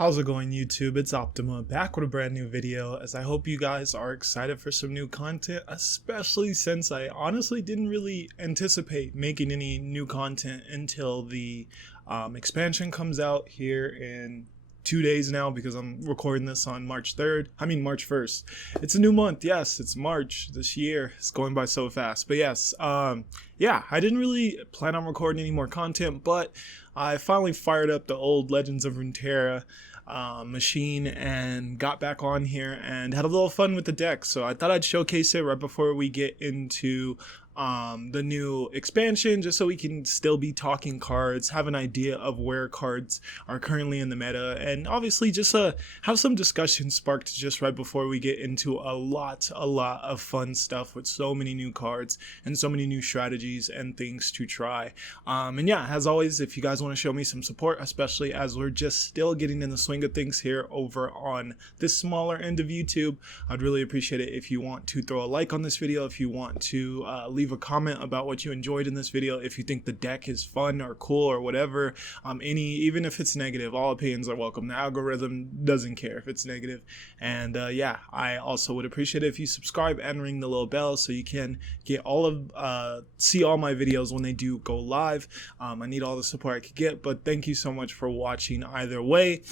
How's it going, YouTube? It's Optima, back with a brand new video, as I hope you guys are excited for some new content, especially since I honestly didn't really anticipate making any new content until the expansion comes out here in 2 days now, because I'm recording this on March 1st. It's a new month. Yes, it's March this year. It's going by so fast. But yes, yeah, I didn't really plan on recording any more content, but I finally fired up the old Legends of Runeterra machine and got back on here and had a little fun with the deck. So I thought I'd showcase it right before we get into the new expansion, just so we can still be talking cards, have an idea of where cards are currently in the meta, and obviously just have some discussion sparked just right before we get into a lot of fun stuff with so many new cards and so many new strategies and things to try. And yeah, as always, if you guys want to show me some support, especially as we're just still getting in the swing of things here over on this smaller end of YouTube, I'd really appreciate it if you want to throw a like on this video, if you want to leave a comment about what you enjoyed in this video, if you think the deck is fun or cool or whatever, even if it's negative, all opinions are welcome. The algorithm doesn't care if it's negative. And yeah, I also would appreciate it if you subscribe and ring the little bell so you can get see all my videos when they do go live. I need all the support I could get, but thank you so much for watching either way.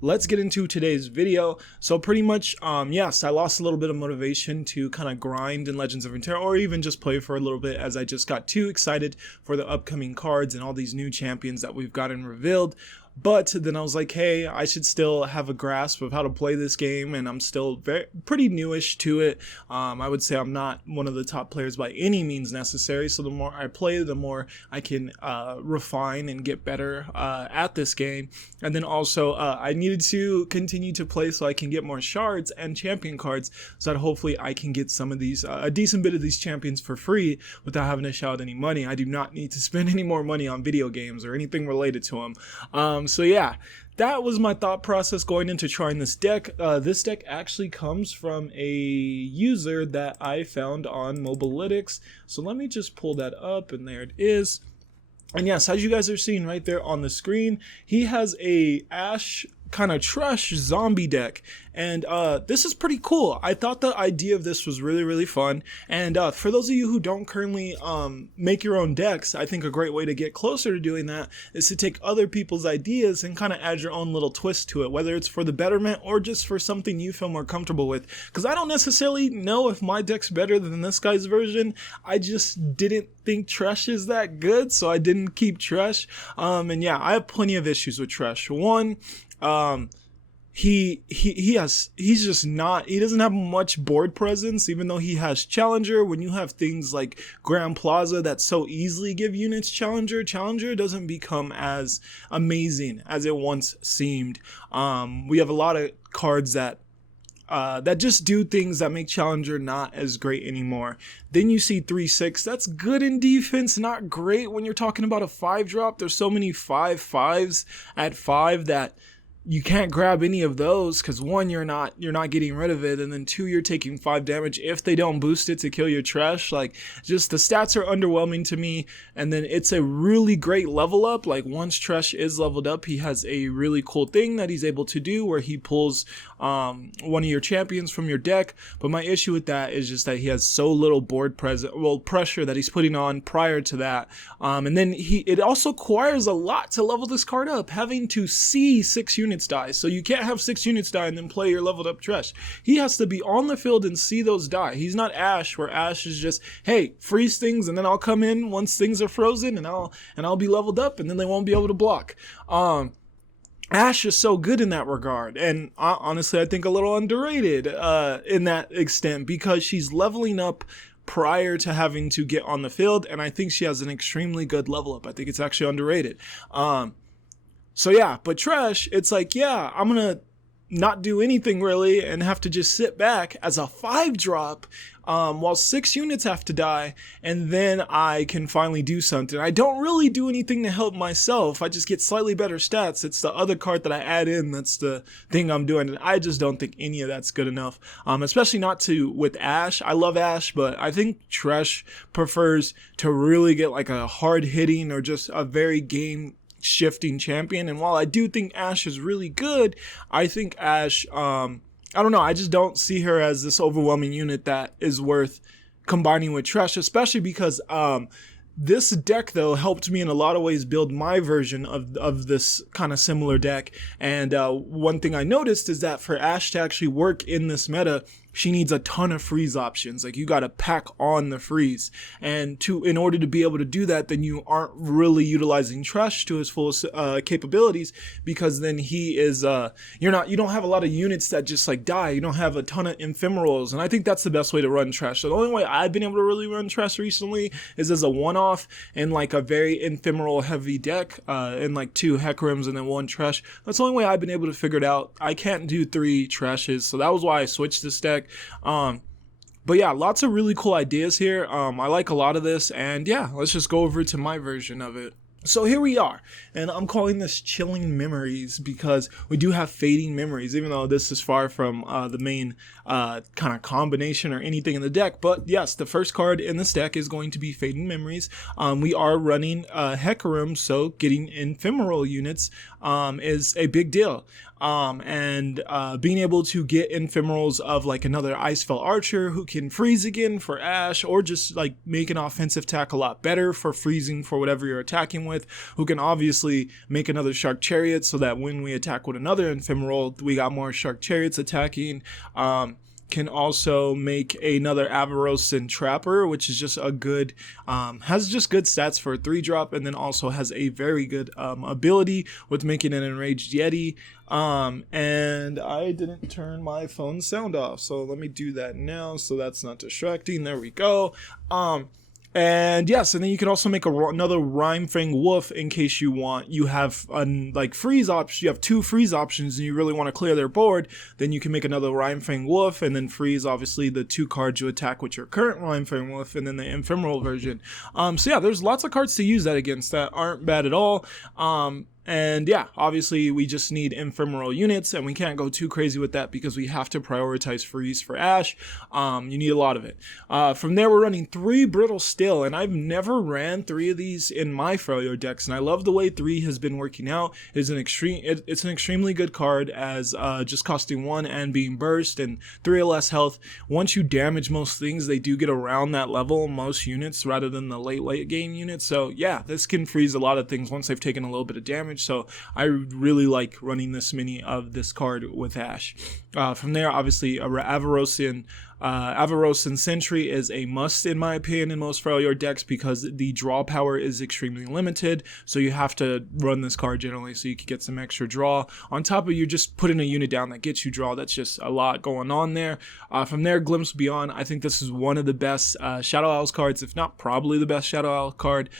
Let's get into today's video. So pretty much, yes, I lost a little bit of motivation to kind of grind in Legends of Runeterra, or even just play for a little bit, as I just got too excited for the upcoming cards and all these new champions that we've gotten revealed. But then I was like, hey, I should still have a grasp of how to play this game, and I'm still pretty newish to it. I would say I'm not one of the top players by any means necessary, so the more I play, the more I can refine and get better at this game. And then also, I needed to continue to play so I can get more shards and champion cards, so that hopefully I can get some of these, a decent bit of these champions for free without having to shell out any money. I do not need to spend any more money on video games or anything related to them. So yeah, that was my thought process going into trying this deck. This deck actually comes from a user that I found on Mobalytics. So let me just pull that up, and there it is. And yes, as you guys are seeing right there on the screen, he has a Ashe kind of trash zombie deck, and this is pretty cool. I thought the idea of this was really fun, and for those of you who don't currently make your own decks, I think a great way to get closer to doing that is to take other people's ideas and kind of add your own little twist to it, whether it's for the betterment or just for something you feel more comfortable with, because I don't necessarily know if my deck's better than this guy's version. I just didn't think Tresh is that good, so I didn't keep Tresh. And yeah, I have plenty of issues with Tresh. One, he doesn't have much board presence, even though he has Challenger. When you have things like Grand Plaza that so easily give units Challenger doesn't become as amazing as it once seemed. We have a lot of cards that just do things that make Challenger not as great anymore. Then you see 3/6. That's good in defense, not great when you're talking about a 5-drop. There's so many 5/5s at 5 that you can't grab any of those, because one, you're not getting rid of it, and then two, you're taking 5 damage if they don't boost it to kill your trash. Like, just the stats are underwhelming to me. And then it's a really great level up. Like, once Trash is leveled up, he has a really cool thing that he's able to do where he pulls one of your champions from your deck. But my issue with that is just that he has so little board pressure that he's putting on prior to that. And then it also requires a lot to level this card up, having to see 6 units die. So you can't have 6 units die and then play your leveled up Trash. He has to be on the field and see those die. He's not Ashe, where Ashe is just, hey, freeze things, and then I'll come in once things are frozen, and I'll be leveled up, and then they won't be able to block. Ashe is so good in that regard, and honestly I think a little underrated in that extent, because she's leveling up prior to having to get on the field, and I think she has an extremely good level up. I think it's actually underrated. So yeah, but Trash, it's like, yeah, I'm gonna not do anything really and have to just sit back as a 5-drop while 6 units have to die, and then I can finally do something. I don't really do anything to help myself. I just get slightly better stats. It's the other card that I add in that's the thing I'm doing, and I just don't think any of that's good enough, especially not with Ashe. I love Ashe, but I think Trash prefers to really get like a hard hitting or just a very game shifting champion. And while I do think Ashe is really good, I think Ashe, I don't know, I just don't see her as this overwhelming unit that is worth combining with Thresh, especially because this deck, though, helped me in a lot of ways build my version of this kind of similar deck. And one thing I noticed is that for Ashe to actually work in this meta, she needs a ton of freeze options. Like, you got to pack on the freeze, and in order to be able to do that, then you aren't really utilizing Thresh to his full capabilities, because then he is you don't have a lot of units that just like die. You don't have a ton of ephemerals, and I think that's the best way to run Thresh. So the only way I've been able to really run Thresh recently is as a one-off in like a very ephemeral heavy deck, in like 2 Hecarims and then 1 Thresh. That's the only way I've been able to figure it out. I can't do 3 Threshes, so that was why I switched this deck. But yeah, lots of really cool ideas here. I like a lot of this, and yeah, let's just go over to my version of it. So here we are, and I'm calling this Chilling Memories because we do have Fading Memories, even though this is far from the main kind of combination or anything in the deck. But yes, the first card in this deck is going to be Fading Memories. We are running Hecarim, so getting ephemeral units is a big deal. And being able to get ephemerals of like another Icefell Archer who can freeze again for Ashe, or just like make an offensive attack a lot better for freezing for whatever you're attacking with, who can obviously make another Shark Chariot so that when we attack with another ephemeral, we got more Shark Chariots attacking. Can also make another Avarosan Trapper, which is just a good, has just good stats for a 3-drop, and then also has a very good ability with making an Enraged Yeti. And I didn't turn my phone sound off, so let me do that now so that's not distracting. There we go. And yes, and then you can also make another Rhymefang Wolf in case you want. You have like freeze options. You have 2 freeze options, and you really want to clear their board. Then you can make another Rhymefang Wolf, and then freeze obviously the 2 cards you attack with your current Rhymefang Wolf, and then the ephemeral version. So yeah, there's lots of cards to use that against that aren't bad at all. And yeah, obviously we just need ephemeral units, and we can't go too crazy with that because we have to prioritize freeze for Ashe. You need a lot of it. From there, we're running 3 Brittle Still, and I've never ran 3 of these in my Freljord decks, and I love the way 3 has been working out. It's an extremely good card as just costing 1 and being burst and 3 or less health. Once you damage most things, they do get around that level, most units, rather than the late game units. So yeah, this can freeze a lot of things once they've taken a little bit of damage. So I really like running this mini of this card with Ashe. From there, obviously, Avarosan Sentry is a must in my opinion in most Freljord decks because the draw power is extremely limited, so you have to run this card generally so you can get some extra draw. On top of you just putting a unit down that gets you draw, that's just a lot going on there. From there, Glimpse Beyond, I think this is one of the best Shadow Isles cards, if not probably the best Shadow Isle card.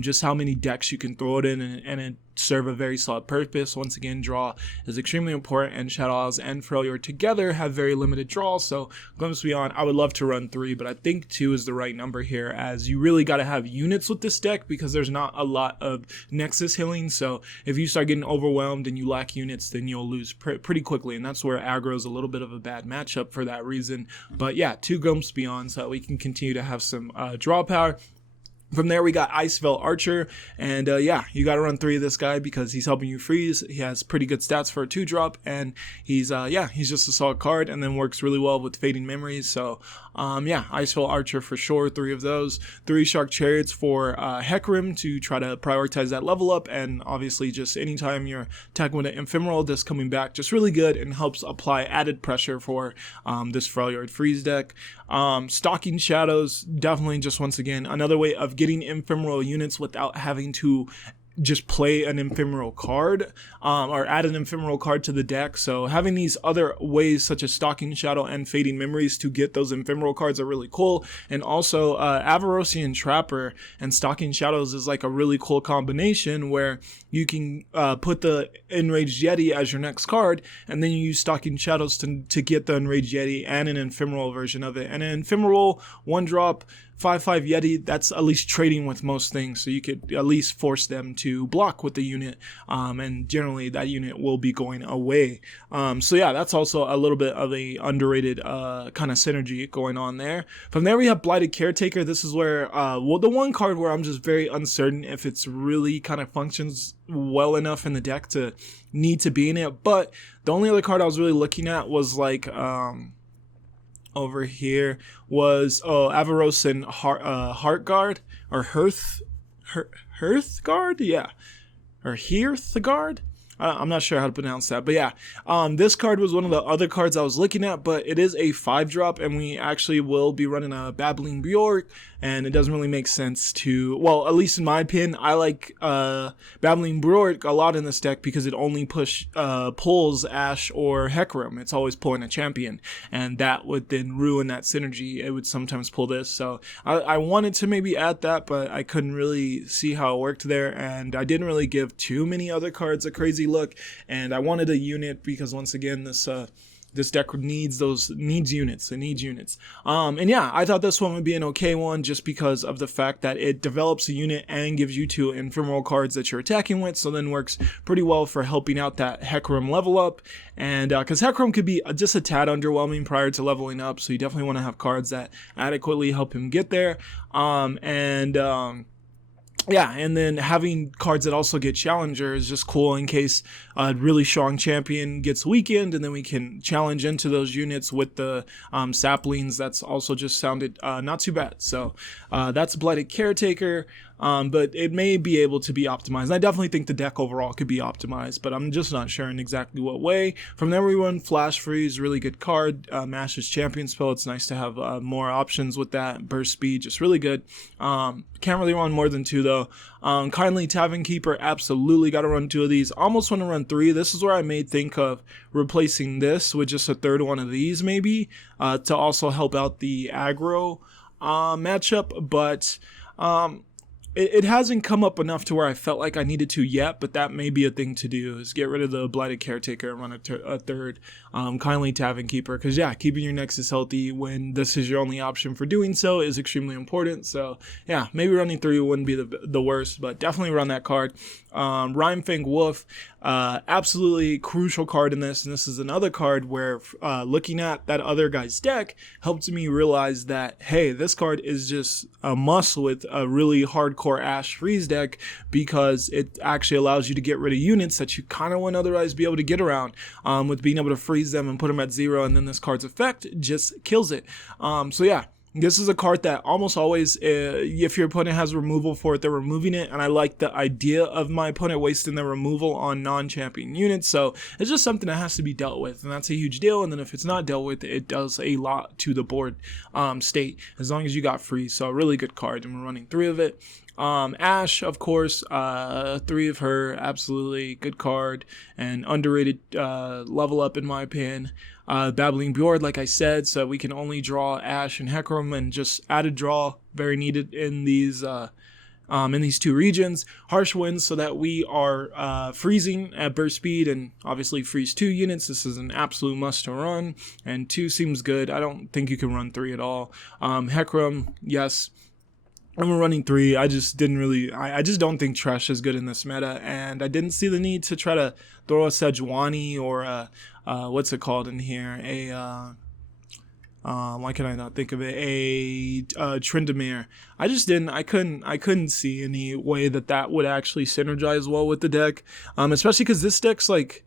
Just how many decks you can throw it in, and it serve a very solid purpose. Once again, draw is extremely important, and Shadow Isles and Freljord together have very limited draw, so Glimpse Beyond, I would love to run 3, but I think 2 is the right number here, as you really got to have units with this deck because there's not a lot of Nexus healing. So if you start getting overwhelmed and you lack units, then you'll lose pretty quickly, and that's where aggro is a little bit of a bad matchup for that reason. But yeah, 2 Glimpse Beyond so that we can continue to have some draw power. From there, we got Icefell Archer, and yeah, you got to run 3 of this guy because he's helping you freeze. He has pretty good stats for a 2-drop, and he's just a solid card, and then works really well with Fading Memories. So yeah, Icefell Archer for sure, 3 of those. 3 Shark Chariots for Hecarim to try to prioritize that level up, and obviously just anytime you're attacking with an ephemeral, this coming back just really good and helps apply added pressure for this Freljord freeze deck. Stalking Shadows, definitely just once again another way of getting ephemeral units without having to just play an ephemeral card or add an ephemeral card to the deck. So having these other ways such as Stalking Shadow and Fading Memories to get those ephemeral cards are really cool. And also Avarosan Trapper and Stalking Shadows is like a really cool combination where you can put the Enraged Yeti as your next card, and then you use Stalking Shadows to get the Enraged Yeti and an ephemeral version of it. And an ephemeral 1-drop 5/5 Yeti, that's at least trading with most things, so you could at least force them to block with the unit, and generally that unit will be going away. So yeah, that's also a little bit of a underrated kind of synergy going on there. From there we have Blighted Caretaker. This is where well, the one card where I'm just very uncertain if it's really kind of functions well enough in the deck to need to be in it. But the only other card I was really looking at was like over here was Avarosan Heartguard or Hearthguard, yeah, or Hearthguard. I'm not sure how to pronounce that, but yeah, this card was one of the other cards I was looking at, but it is a 5-drop, and we actually will be running a Babbling Bjork, and it doesn't really make sense to, well, at least in my opinion, I like Babbling Bjork a lot in this deck because it only pulls Ashe or Hecarim. It's always pulling a champion, and that would then ruin that synergy. It would sometimes pull this, so I wanted to maybe add that, but I couldn't really see how it worked there, and I didn't really give too many other cards a crazy look, and I wanted a unit because once again this deck needs units. And yeah, I thought this one would be an okay one just because of the fact that it develops a unit and gives you 2 ephemeral cards that you're attacking with, so then works pretty well for helping out that Hecarim level up. And because Hecarim could be just a tad underwhelming prior to leveling up, so you definitely want to have cards that adequately help him get there. Yeah, and then having cards that also get Challenger is just cool in case a really strong champion gets weakened, and then we can challenge into those units with the saplings. That's also just sounded not too bad. So that's Blighted Caretaker, but it may be able to be optimized. I definitely think the deck overall could be optimized, but I'm just not sure in exactly what way. From there we run Flash Freeze, really good card. Ashe's champion spell, it's nice to have more options with that. Burst speed, just really good. Can't really run more than 2 though. Kindly Tavern Keeper, absolutely got to run 2 of these. Almost want to run 3. This is where I may think of replacing this with just a 3rd one of these maybe, to also help out the aggro matchup, but it hasn't come up enough to where I felt like I needed to yet, but that may be a thing to do, is get rid of the Blighted Caretaker and run a 3rd Kindly Tavern Keeper, because yeah, keeping your Nexus healthy when this is your only option for doing so is extremely important. So yeah, maybe running 3 wouldn't be the worst, but definitely run that card. Rhymefang Wolf, absolutely crucial card in this, and this is another card where looking at that other guy's deck helped me realize that, hey, this card is just a must with a really hardcore Ashe freeze deck, because it actually allows you to get rid of units that you kind of wouldn't otherwise be able to get around, with being able to freeze them and put them at 0, and then this card's effect just kills it. So yeah, this is a card that almost always, if your opponent has removal for it, they're removing it, and I like the idea of my opponent wasting their removal on non-champion units, so it's just something that has to be dealt with, and that's a huge deal. And then if it's not dealt with, it does a lot to the board state, as long as you got freeze. So a really good card, and we're running 3 of it. Ashe, of course, 3 of her, absolutely good card, and underrated level up in my opinion. Babbling Bjork, like I said, so we can only draw Ashe and Hecarim, and just added draw, very needed in these 2 regions. Harsh Winds, so that we are freezing at burst speed, and obviously freeze 2 units. This is an absolute must to run, and 2 seems good. I don't think you can run 3 at all. Hecarim, yes. And we're running 3. I just didn't really, I just don't think Trash is good in this meta, and I didn't see the need to try to throw a Sejuani or what's it called in here? Why can I not think of it? A Tryndamere. I couldn't see any way that would actually synergize well with the deck. Especially because this deck's like,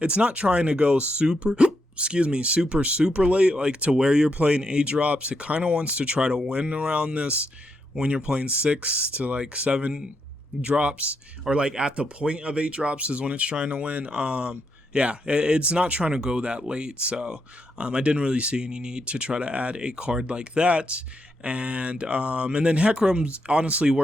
it's not trying to go super super late, like to where you're playing 8 drops. It kind of wants to try to win around this when you're playing 6 to like 7 drops, or like at the point of 8 drops is when it's trying to win. Yeah, it's not trying to go that late, so I didn't really see any need to try to add a card like that. And then Hecarim honestly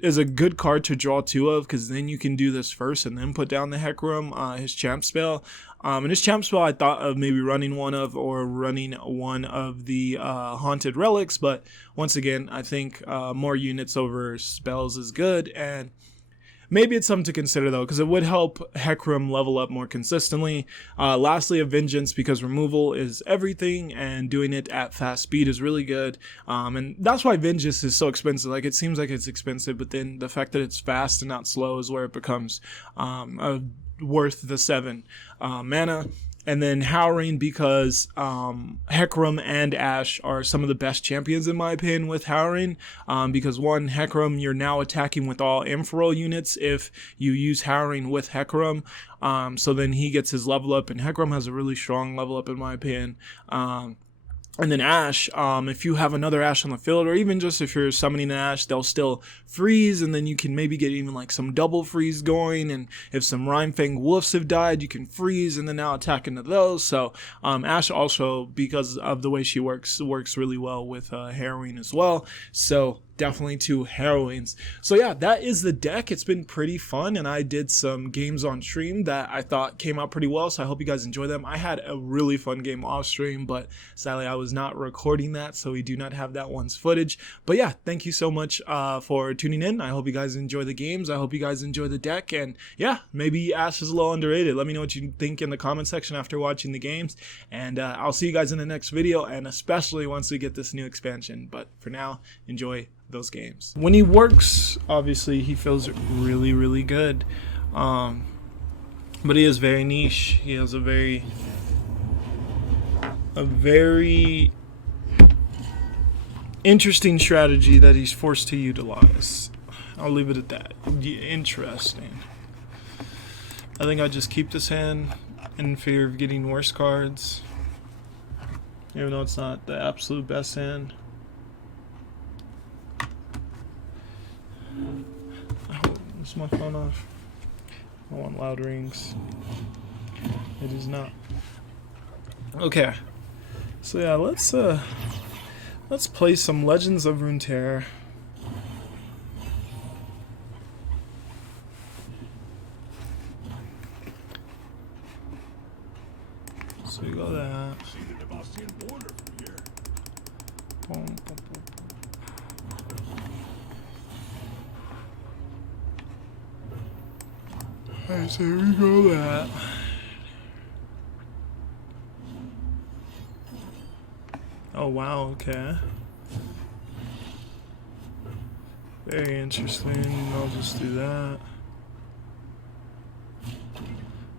is a good card to draw 2 of, because then you can do this first and then put down the Hecarim, his champ spell. And his champ spell I thought of maybe running one of, or running one of the Haunted Relics, but once again, I think more units over spells is good. And maybe it's something to consider though, because it would help Hecarim level up more consistently. Lastly, a Vengeance, because removal is everything and doing it at fast speed is really good. And that's why Vengeance is so expensive. Like, it seems like it's expensive, but then the fact that it's fast and not slow is where it becomes worth the 7 mana. And then Howling, because Hecarim and Ashe are some of the best champions in my opinion with Howling. Because one, Hecarim, you're now attacking with all Ampharal units if you use Howling with Hecarim. So then he gets his level up, and Hecarim has a really strong level up in my opinion. And then Ashe, if you have another Ashe on the field, or even just if you're summoning an Ashe, they'll still freeze, and then you can maybe get even like some double freeze going, and if some Rhymefang Wolves have died, you can freeze and then now attack into those. So Ashe also, because of the way she works really well with Harrowing as well. So definitely 2 Harrowings. So yeah, that is the deck. It's been pretty fun, and I did some games on stream that I thought came out pretty well, so I hope you guys enjoy them. I had a really fun game off stream, but sadly I was not recording that, so we do not have that one's footage. But yeah, thank you so much for tuning in. I hope you guys enjoy the games. I hope you guys enjoy the deck, and yeah, maybe Ashe is a little underrated. Let me know what you think in the comment section after watching the games, and I'll see you guys in the next video, and especially once we get this new expansion. But for now, enjoy those games. When he works, obviously he feels really, really good, but he is very niche. He has a very interesting strategy that he's forced to utilize. I'll leave it at that. Interesting. I think I just keep this hand in fear of getting worse cards, even though it's not the absolute best hand. Is my phone off? I want loud rings. It is not. Okay. So yeah, let's play some Legends of Runeterra. So we got that. Boom, boom, boom. Alright, so here we go that. Oh wow, okay. Very interesting. I'll just do that.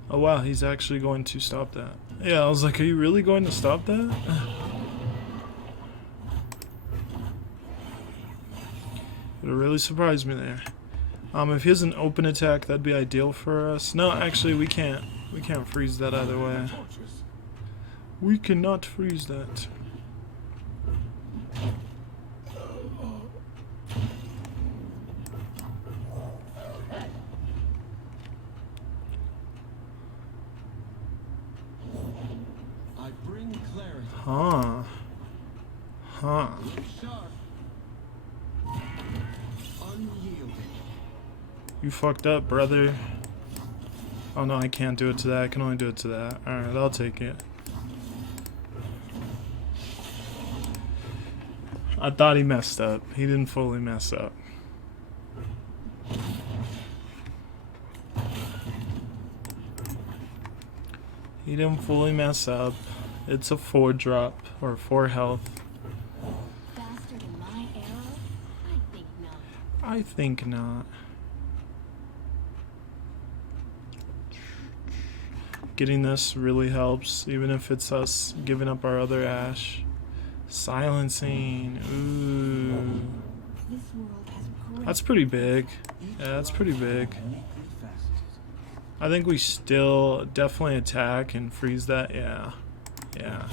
Oh wow, he's actually going to stop that. Yeah, I was like, are you really going to stop that? It really surprised me there. If he has an open attack, that'd be ideal for us. No, actually, we can't. We can't freeze that either way. We cannot freeze that. Huh. Huh. You fucked up, brother. Oh no, I can't do it to that. I can only do it to that. Alright, I'll take it. I thought he messed up. He didn't fully mess up. He didn't fully mess up. It's a 4 drop or 4 health. Faster than my arrow? I think not. I think not. Getting this really helps, even if it's us giving up our other Ashe. Silencing. Ooh. This world has great. That's pretty big. Yeah, that's pretty big. I think we still definitely attack and freeze that. Yeah. Yeah.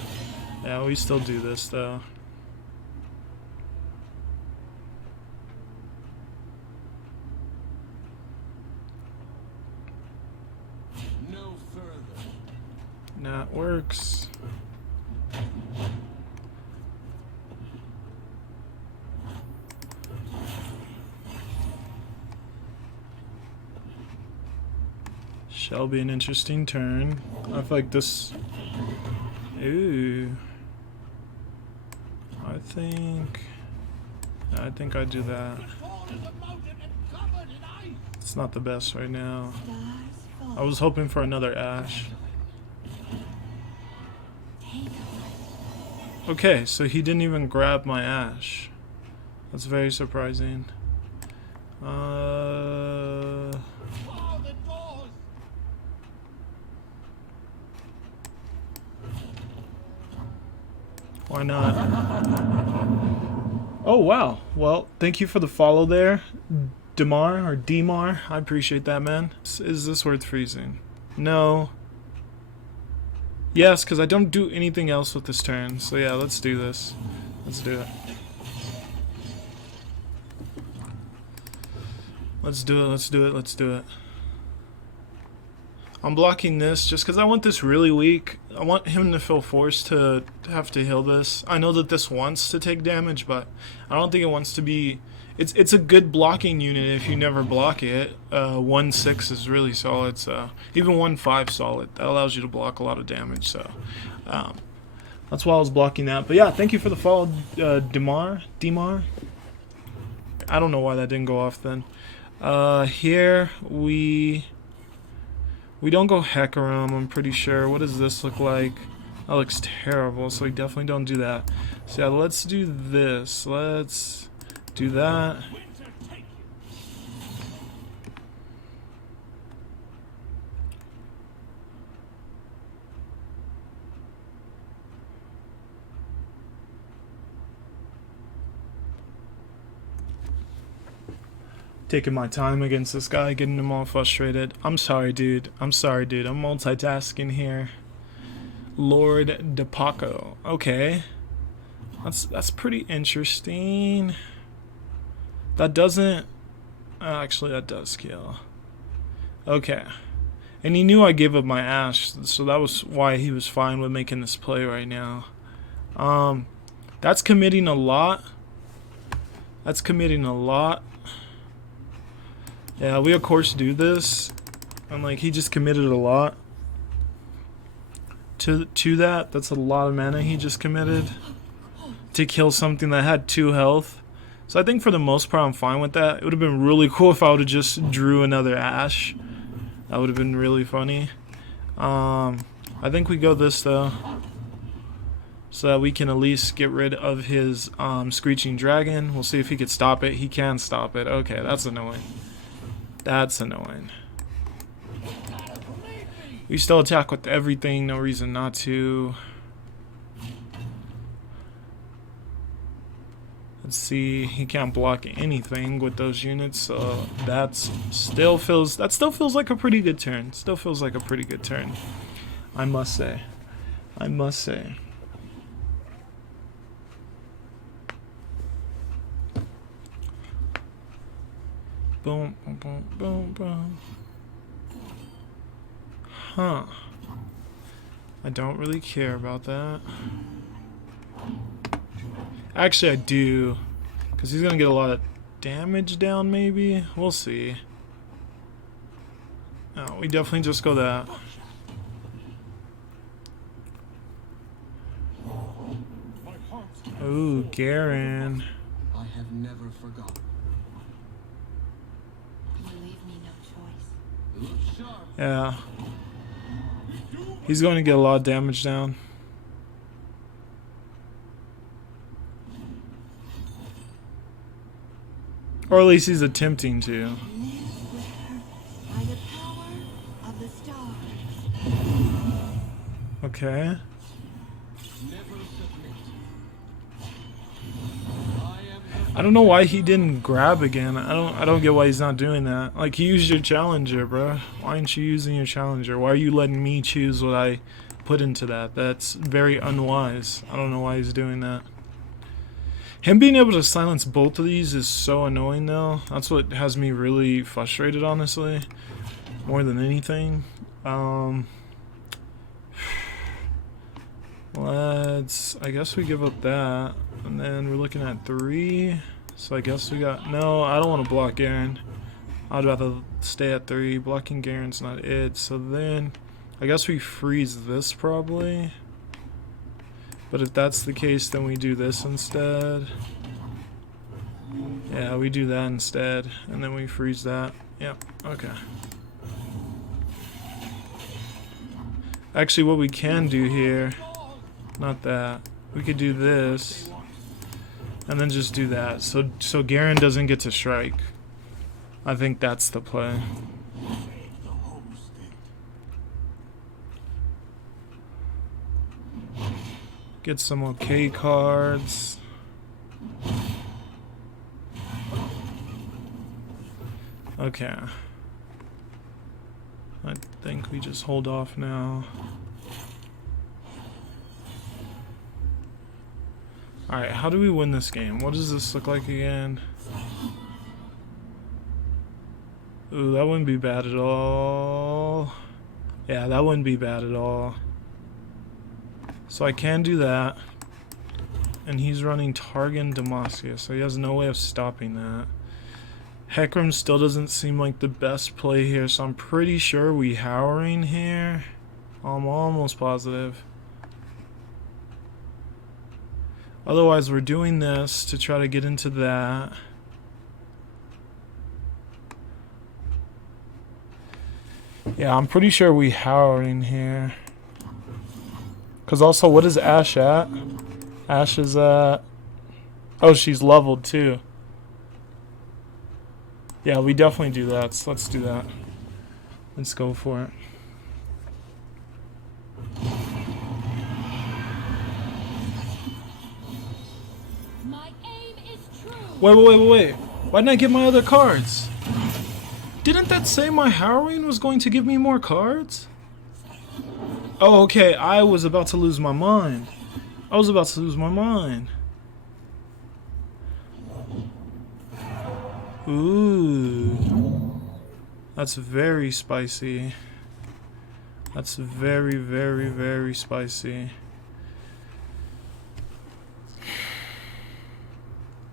Yeah, we still do this though. No further. That works. Shall be an interesting turn. I feel like this. Ooh. I think I do that. It's not the best right now. Stars fall. I was hoping for another Ashe. Take Okay, so he didn't even grab my Ashe. That's very surprising. Oh, the doors! Why not? Oh, wow. Well, thank you for the follow there, Demar or Demar. I appreciate that, man. Is this worth freezing? No. Yes, because I don't do anything else with this turn. So yeah, let's do this. Let's do it. Let's do it, let's do it, let's do it. I'm blocking this just because I want this really weak. I want him to feel forced to have to heal this. I know that this wants to take damage, but I don't think it wants to be... It's a good blocking unit if you never block it. 1-6 is really solid, so... Even 1-5 solid. That allows you to block a lot of damage, so... that's why I was blocking that. But yeah, thank you for the follow, Demar. I don't know why that didn't go off then. Here we don't go Hecarim, I'm pretty sure. What does this look like? That looks terrible, so we definitely don't do that. So yeah, let's do this. Let's do that. Taking my time against this guy, getting him all frustrated. I'm sorry, dude. I'm multitasking here. Lord De Paco. Okay. That's pretty interesting. That doesn't... actually, that does kill. Okay. And he knew I gave up my Ashe, so that was why he was fine with making this play right now. That's committing a lot. That's committing a lot. Yeah, we of course do this. And like, he just committed a lot to that. That's a lot of mana he just committed to kill something that had 2 health. So I think for the most part I'm fine with that. It would have been really cool if I would have just drew another Ashe. That would have been really funny. I think we go this though, so that we can at least get rid of his Screeching Dragon. We'll see if he could stop it. He can stop it. Okay, that's annoying. That's annoying. We still attack with everything, no reason not to. Let's see, he can't block anything with those units, so that still feels like a pretty good turn. Still feels like a pretty good turn, I must say. I must say. Boom, boom, boom, boom, boom. Huh. I don't really care about that. Actually, I do. Because he's going to get a lot of damage down, maybe? We'll see. No, we definitely just go that. Ooh, Garen. I have never forgotten. You leave me no choice. Look sharp. Yeah. He's going to get a lot of damage down. Or at least he's attempting to. Live with her by the power of the stars. Okay. Never submit. I don't know why he didn't grab again. I don't get why he's not doing that. Like, you used your challenger, bro. Why aren't you using your challenger? Why are you letting me choose what I put into that? That's very unwise. I don't know why he's doing that. Him being able to silence both of these is so annoying though. That's what has me really frustrated, honestly. More than anything. I guess we give up that. And then we're looking at 3. So I guess we got... No, I don't want to block Garen. I'd rather stay at 3. Blocking Garen's not it. So then I guess we freeze this probably. But if that's the case, then we do this instead. Yeah, we do that instead. And then we freeze that. Yeah, okay. Actually, what we can do here, not that, we could do this, and then just do that, so Garen doesn't get to strike. I think that's the play. Get some okay cards. Okay. I think we just hold off now. Alright, how do we win this game? What does this look like again? Ooh, that wouldn't be bad at all. Yeah, that wouldn't be bad at all. So I can do that. And he's running Targan Demacia, so he has no way of stopping that. Hecarim still doesn't seem like the best play here, so I'm pretty sure we Howling here. I'm almost positive. Otherwise, we're doing this to try to get into that. Yeah, I'm pretty sure we Howling here. Because also, what is Ashe at? Ashe is at... Oh, she's leveled too. Yeah, we definitely do that, so let's do that. Let's go for it. My aim is true. Wait. Why didn't I get my other cards? Didn't that say my Howling was going to give me more cards? Oh, okay, I was about to lose my mind. Ooh. That's very spicy. That's very, very, very spicy. I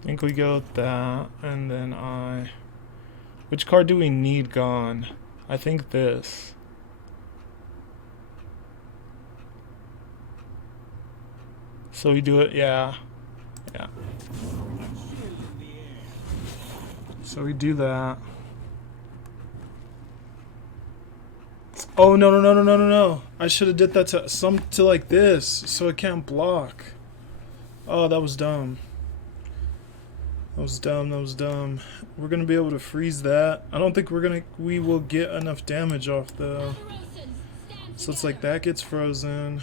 think we go with that, and then I... Which card do we need gone? I think this. So we do it, yeah. So we do that. Oh, no. I should have did that to like this, so it can't block. Oh, that was dumb. That was dumb. We're gonna be able to freeze that. I don't think we will get enough damage off though. So it's like that gets frozen.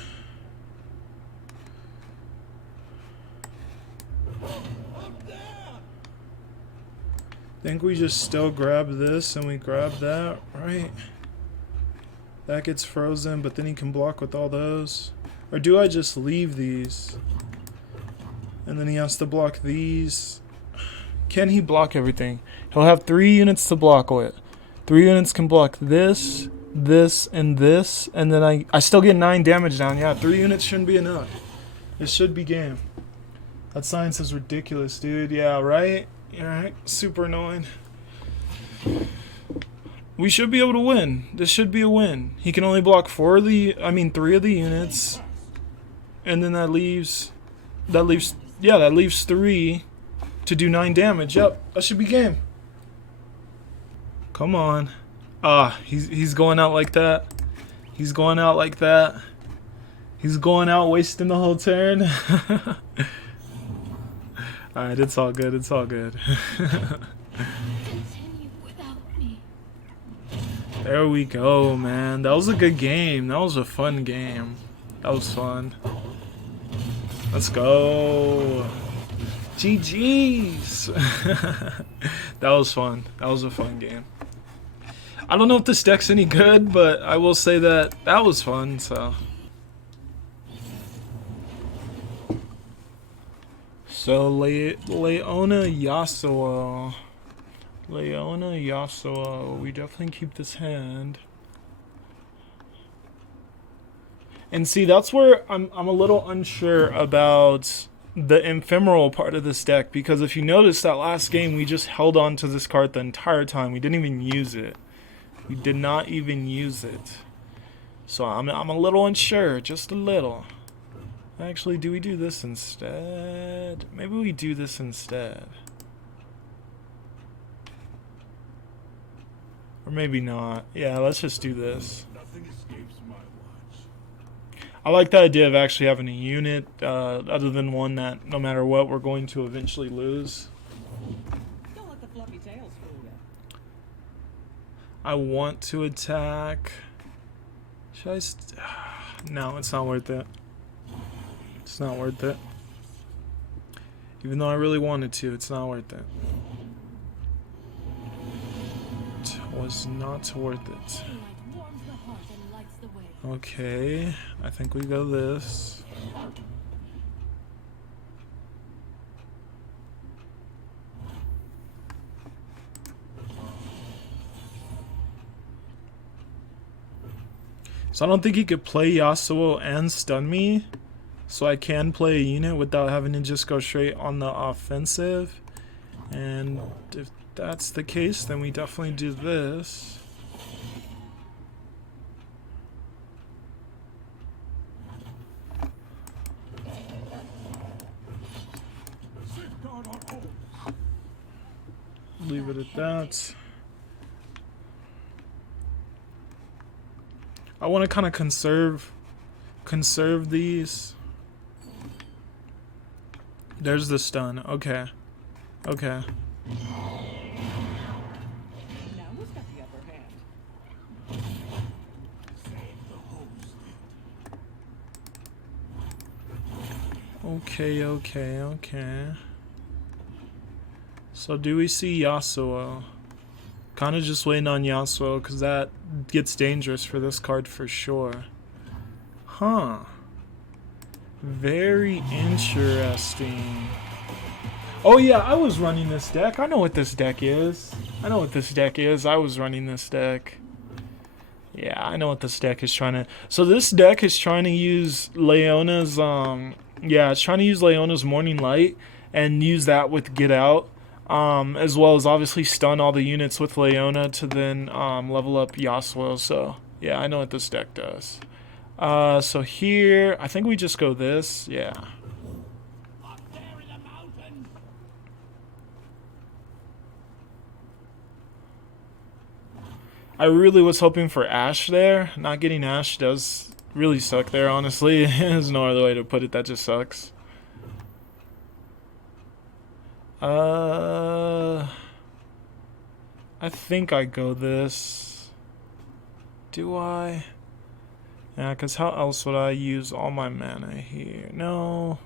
I think we just still grab this and we grab that, right? That gets frozen, but then he can block with all those. Or do I just leave these? And then he has to block these. Can he block everything? He'll have 3 units to block with. 3 units can block this, this, and this. And then I still get 9 damage down. Yeah, 3 units shouldn't be enough. It should be game. That science is ridiculous, dude. Yeah, right? Alright, super annoying. We should be able to win. This should be a win. He can only block 3 of the units. And then that leaves 3 to do 9 damage. Yep, that should be game. Come on. He's going out like that. He's going out wasting the whole turn. Alright, it's all good. Continue without me. There we go, man. That was a good game. That was a fun game. That was fun. Let's go. GG's. That was fun. That was a fun game. I don't know if this deck's any good, but I will say that was fun, so. So, Leona Yasuo. We definitely keep this hand. And see, that's where I'm a little unsure about the ephemeral part of this deck, because if you notice that last game, we just held on to this card the entire time. We didn't even use it. We did not even use it. So I'm a little unsure, just a little. Actually, do we do this instead? Maybe we do this instead. Or maybe not. Yeah, let's just do this. Nothing escapes my watch. I like the idea of actually having a unit, other than one that no matter what we're going to eventually lose. Don't let the fluffy tails fool you. I want to attack. Should I? No, it's not worth it. It's not worth it. Even though I really wanted to, it's not worth it. It was not worth it. Daylight warms the heart and lights the way. Okay, I think we go this. So I don't think he could play Yasuo and stun me. So I can play a unit without having to just go straight on the offensive. And if that's the case, then we definitely do this. Safeguard our homes. Leave it at that. I want to kind of conserve these. There's the stun. Okay. Okay. Now who's got the upper hand? Save the host. Okay, okay, okay. So do we see Yasuo? Kind of just waiting on Yasuo because that gets dangerous for this card for sure. Huh. Very interesting. Oh yeah, I was running this deck. I know what this deck is. I was running this deck. Yeah, I know what this deck is trying to... So this deck is trying to use Leona's... Yeah, it's trying to use Leona's Morning Light and use that with Get Out. As well as obviously stun all the units with Leona to then level up Yasuo. So yeah, I know what this deck does. So here, I think we just go this. Yeah. Up there in the mountains. I really was hoping for Ashe there. Not getting Ashe does really suck there, honestly. There's no other way to put it. That just sucks. I think I go this. Do I? Yeah, because how else would I use all my mana here? No.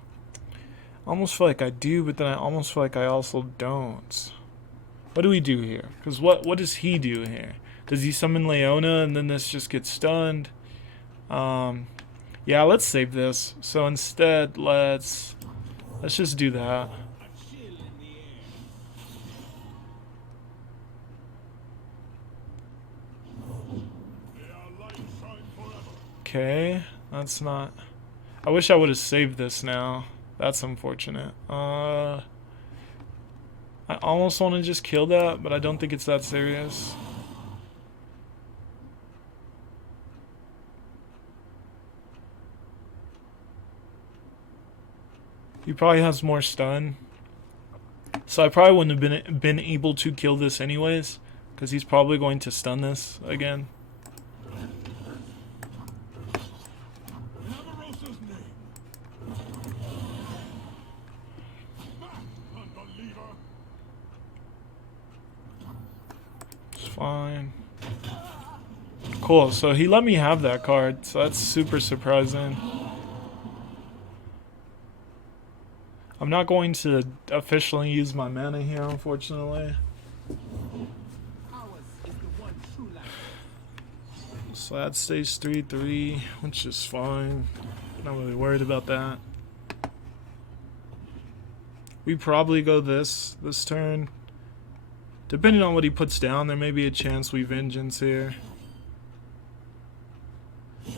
I almost feel like I do, but then I almost feel like I also don't. What do we do here? Because what does he do here? Does he summon Leona and then this just gets stunned? Yeah, let's save this. So instead, let's just do that. A chill in the air. May our light shine forever. Okay, that's not... I wish I would have saved this now. That's unfortunate. I almost want to just kill that, but I don't think it's that serious. He probably has more stun. So I probably wouldn't have been able to kill this anyways, because he's probably going to stun this again. In Amarosa's name. Back, unbeliever. It's fine. Cool, so he let me have that card, so that's super surprising. I'm not going to officially use my mana here, unfortunately. Ours is the one true light. So that stays 3-3, which is fine. Not really worried about that. We probably go this turn. Depending on what he puts down, there may be a chance we vengeance here.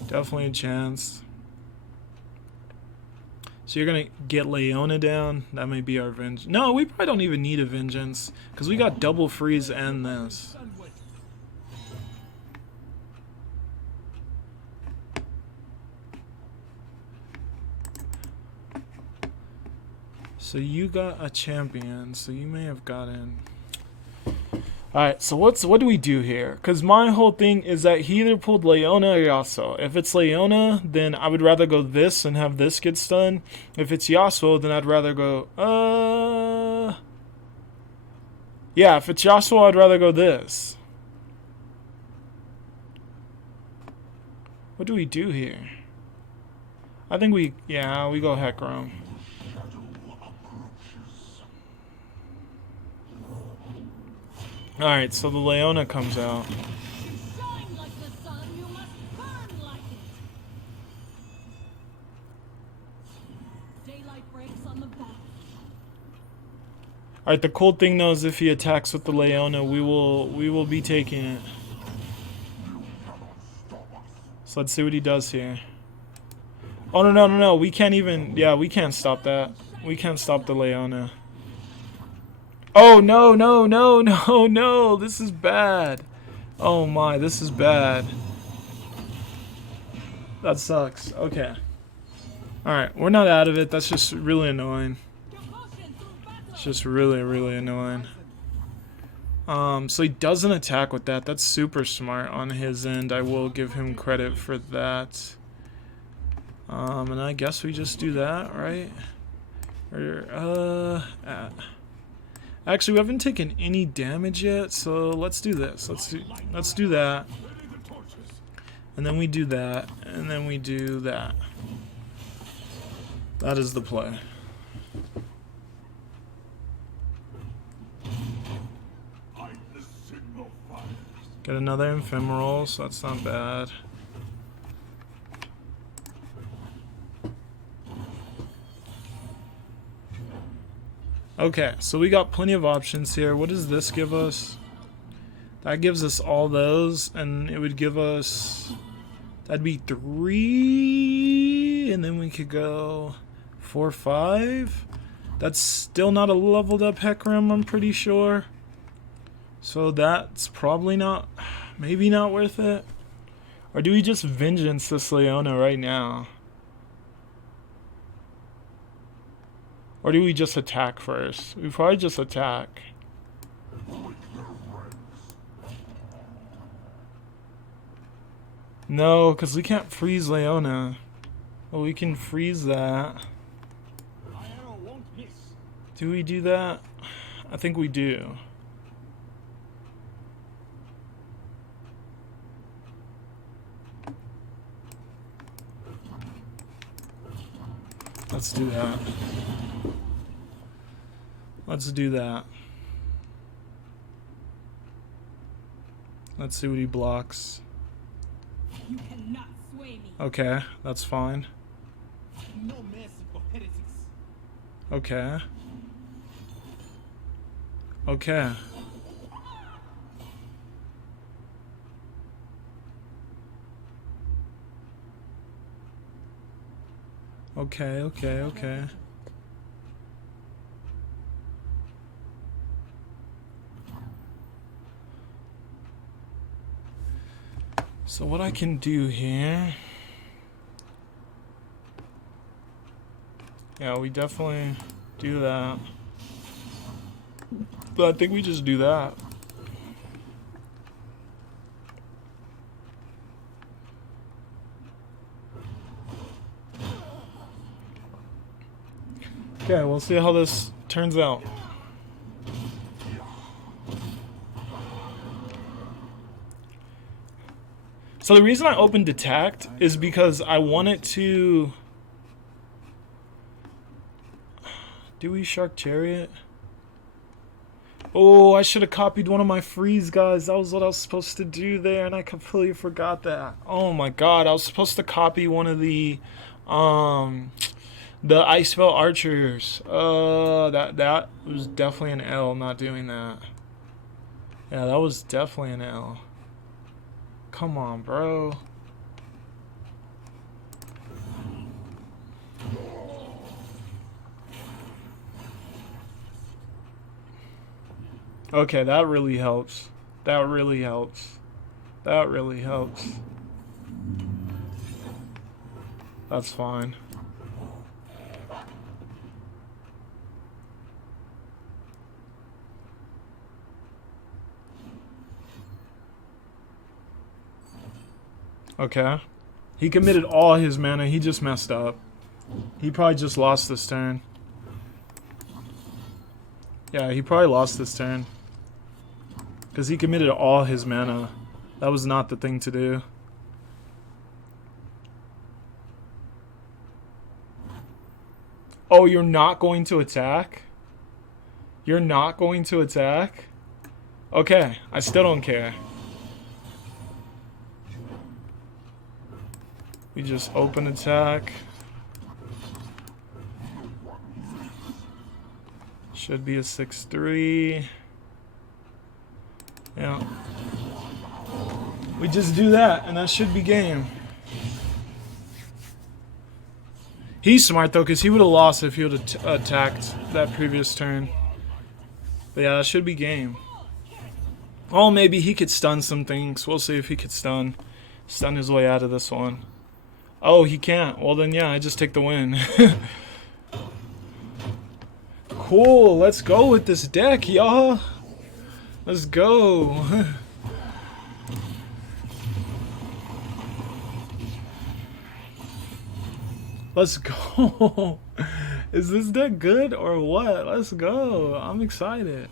Definitely a chance. So you're gonna get Leona down. That may be our vengeance. No, we probably don't even need a vengeance because we got double freeze and this. Sunwet. So you got a champion. So you may have gotten. Alright, so what do we do here? Because my whole thing is that he either pulled Leona or Yasuo. If it's Leona, then I would rather go this and have this get stunned. If it's Yasuo, then I'd rather go, yeah, if it's Yasuo, I'd rather go this. What do we do here? I think we go Hecarim. Alright, so the Leona comes out. To shine like the sun, you must burn like it. Daylight breaks on the back. Alright, the cool thing though is if he attacks with the Leona, we will be taking it. So let's see what he does here. Oh no, we can't even, yeah, we can't stop that. We can't stop the Leona. Oh no, this is bad. Oh my, this is bad. That sucks. Okay. Alright, we're not out of it, that's just really annoying. It's just really annoying. So he doesn't attack with that. That's super smart on his end. I will give him credit for that. And I guess we just do that, right? Or, actually, we haven't taken any damage yet, so let's do this. Let's do that. And then we do that, and then we do that. That is the play. Get another ephemeral, so that's not bad. Okay, so we got plenty of options here. What does this give us? That gives us all those, and it would give us... That'd be 3, and then we could go 4, 5. That's still not a leveled up Hecarim, I'm pretty sure. So that's probably not, maybe not worth it. Or do we just vengeance this Leona right now? Or do we just attack first? We probably just attack. No, because we can't freeze Leona. Well, we can freeze that. Do we do that? I think we do. Let's do that. Let's do that. Let's see what he blocks. You cannot sway me. Okay, that's fine. No mercy for heretics. Okay. Okay. Okay. So what I can do here... Yeah, we definitely do that. But I think we just do that. Okay, we'll see how this turns out. So the reason I opened Detect is because I wanted to... Do we Shark Chariot? Oh, I should have copied one of my freeze guys. That was what I was supposed to do there, and I completely forgot that. Oh my god, I was supposed to copy one of the Icebell Archers. That was definitely an L not doing that. Yeah, that was definitely an L. Come on, bro. Okay, that really helps. That really helps. That really helps. That's fine. Okay. He committed all his mana. He just messed up. He probably just lost this turn. Yeah, he probably lost this turn. Because he committed all his mana. That was not the thing to do. Oh, you're not going to attack? You're not going to attack? Okay, I still don't care. We just open attack. Should be a 6-3. Yeah. We just do that, and that should be game. He's smart, though, because he would have lost if he would have attacked that previous turn. But yeah, that should be game. Oh, maybe he could stun some things. We'll see if he could stun his way out of this one. Oh, he can't. Well, then, yeah, I just take the win. Cool. Let's go with this deck, y'all. Let's go. Let's go. Is this deck good or what? Let's go. I'm excited.